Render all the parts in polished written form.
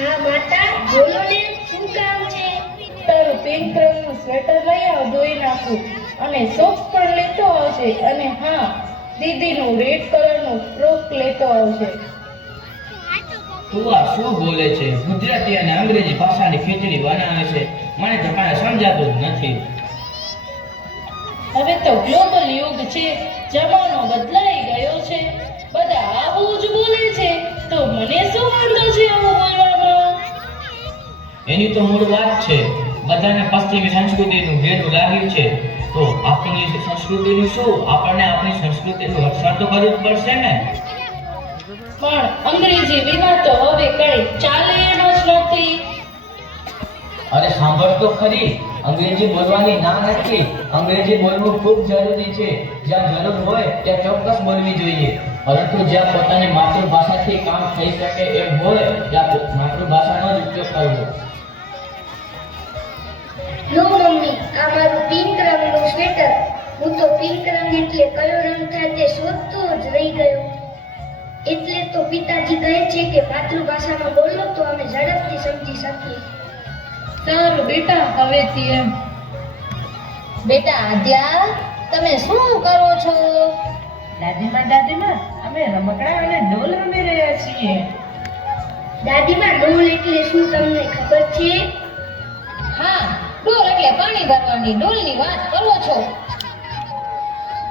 હા માતા, બોલો ને, શું કામ છે? તારું પિંક રંગનું સ્વેટર લઈ આવ, ધોઈ નાખું. અને સોક્સ પણ લેતો આવજે. અને હા, દીદીનું રેડ કલરનું ફ્રોક લેતો આવજે. તું આ શું બોલે છે? ગુજરાતી અને અંગ્રેજી ભાષાની ખીચડી બનાવે છે. મને તો કાંઈ સમજાતું જ નથી. હવે તો ગ્લોબલ યુગ છે, જમાનો બદલાઈ ગયો છે. બધા આવું જ બોલે છે, તો મને શું વાંધો છે આવું બોલવામાં? એની તો મૂળ વાત છે, બધાને પશ્ચિમી સંસ્કૃતિનું ભેટું લાગ્યું છે. તો આપણી સંસ્કૃતિનું શું? આપણને આપણી સંસ્કૃતિનું રક્ષણ તો કરવું જ પડશે ને. પણ અંગ્રેજી વિના તો હવે કઈ ચાલે એમ જ નથી. અરે સાંભળ તો ખરી, અંગ્રેજી બોલવાની ના નથી. અંગ્રેજી બોલવું ખૂબ જરૂરી છે. જ્યાં જરૂર હોય ત્યાં ચોક્કસ બોલવી જોઈએ. પરંતુ જ્યાં પોતાની માતૃભાષાથી કામ થઈ શકે એમ હોય ત્યાં માતૃભાષાનો જ ઉપયોગ કરવો. નો મમ્મી, આ મારું પિંક રંગનું સ્વેટર. હું તો પિંક રંગ એટલે કયો રંગ થાય તે શોધતો જ રહી ગયો. એટલે તો પિતાજી કહે છે કે માતૃભાષામાં બોલો તો અમે ઝડપથી સમજી શકીએ. સારું બેટા, હવેથી એમ. બેટા આદ્યા, તમે શું કરો છો? દાદીમાં, અમે રમકડા અને ડોલ રમી રહ્યા છીએ. દાદીમાં, ડોલ એટલે શું તમને ખબર છે? હા, ડોલ એટલે પાણી ભરવાની ડોલની વાત કરો છો.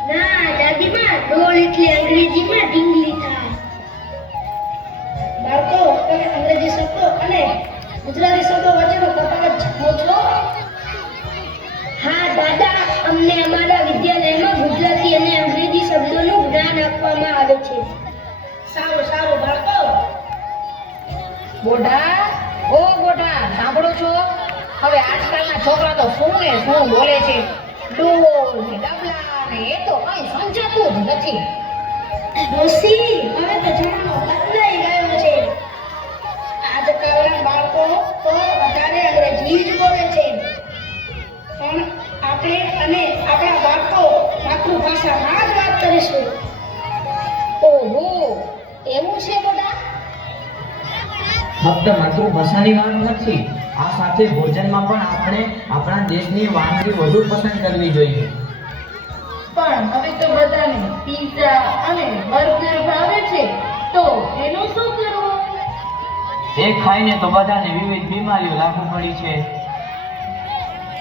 ના દાદીમાં, ડોલ એટલે અંગ્રેજીમાં ઢીંગલી થાય. બાળકો, તમે અંગ્રેજી શબ્દો અને ગુજરાતી શબ્દો વચ્ચેનો તફાવત જાણો છો? હા દાદા, અમને અમારા વિદ્યાલયમાં ગુજરાતી અને અંગ્રેજી શબ્દોનું જ્ઞાન આપવામાં આવે છે. સારું બાળકો. બોઢા, સાંભળો છો? હવે આજકાલના છોકરા તો શું ને શું બોલે છે. ડોલ ને ડબલા ને એ તો કઈ સમજાતું જ નથી. ડોસી, હવે તો જમાનો બદલાઈ ગયો છે. આજકાલના બાળકો તો વધારે અંગ્રેજી જ બોલે છે. પણ આપણે અને આપણા બાળકો માતૃભાષામાં જ વાત કરીશું. ઓહો, એવું છે બધા? ફક્ત માતૃભાષાની વાત નથી, આ સાથે ભોજનમાં પણ આપણે આપણા દેશની વાનગી વધુ પસંદ કરવી જોઈએ. પણ હવે તો બધાને પિઝા અને બર્ગર ભાવે છે, તો એનું શું કરવું? એ ખાઈને તો બધાને વિવિધ બીમારીઓ લાગુ પડી છે.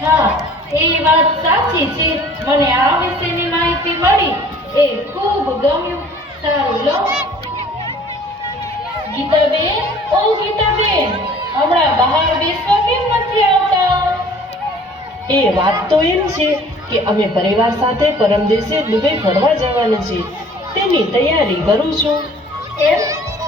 હા, એ વાત સાચી છે. મને આ વિશેની માહિતી મળી, એ ખૂબ ગમ્યું. સારું લો. ગીતાબેન, હમણાં બહાર બેસવા કેમ નથી આવતા? એ વાત તો એમ છે કે અમે પરિવાર સાથે પરમ દિવસે દુબઈ ફરવા જવાના છીએ. તેની તૈયારી કરું છું. એમ?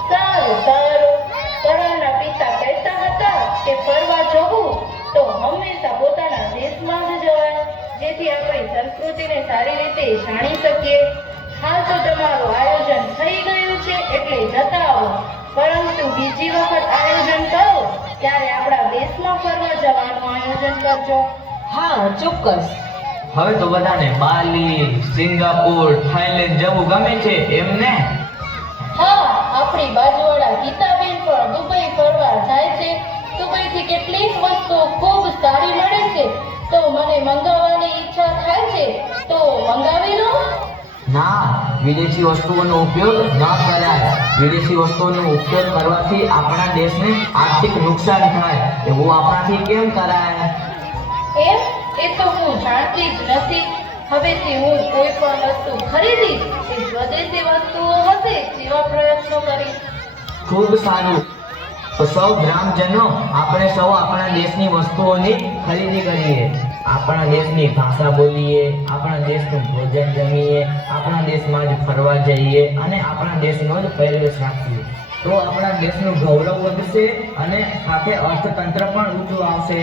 સારું. તરાના પિતા કહેતા હતા કે ફરવા જવું તો હંમેશા પોતાના દેશમાં જ જવાય, જેથી આપણી સંસ્કૃતિને સારી રીતે જાણી શકીએ. હાલ તો તમારું આયોજન થઈ ગયું છે, એટલે જતા આવો. પરંતુ બીજી વખત આયોજન કરો ત્યારે આપણા દેશમાં ફરવા જવાનું આયોજન કરજો. હા, ચોક્કસ. હવે તો બધાને બાલી, સિંગાપુર, થાઈલેન્ડ જવું ગમે છે એમ ને? હા, આપણી બાજુવાળા ગીતાબેન પણ દુબઈ ફરવા જાય છે. દુબઈથી કેટલીક વસ્તુઓ ખૂબ સારી મળે છે, તો મને મંગાવવાની ઈચ્છા થાય છે, તો મંગાવી લો. ના, વિદેશી વસ્તુઓનો ઉપયોગ ન કરાય. વિદેશી વસ્તુઓનો ઉપયોગ કરવાથી આપણા દેશને આર્થિક નુકસાન થાય. એવું આપણાથી કેમ કરાય? એમ? એ તો હું જાણતી જ નથી. હવેથી હું કોઈ પણ વસ્તુ ખરીદીશ એ સ્વદેશી વસ્તુઓ હશે તેવા પ્રયત્નો કરીશ. ખૂબ સારું. તો સૌ ગ્રામજનો આપણે સૌ આપણા દેશની વસ્તુઓની ખરીદી કરીએ, આપણા દેશની ભાષા બોલીએ, આપણા દેશનું ભોજન જમીએ, આપણા દેશમાં જ ફરવા જઈએ અને આપણા દેશનો જ પહેરવેશ રાખીએ. તો આપણા દેશનું ગૌરવ વધશે અને સાથે અર્થતંત્ર પણ ઊંચું આવશે.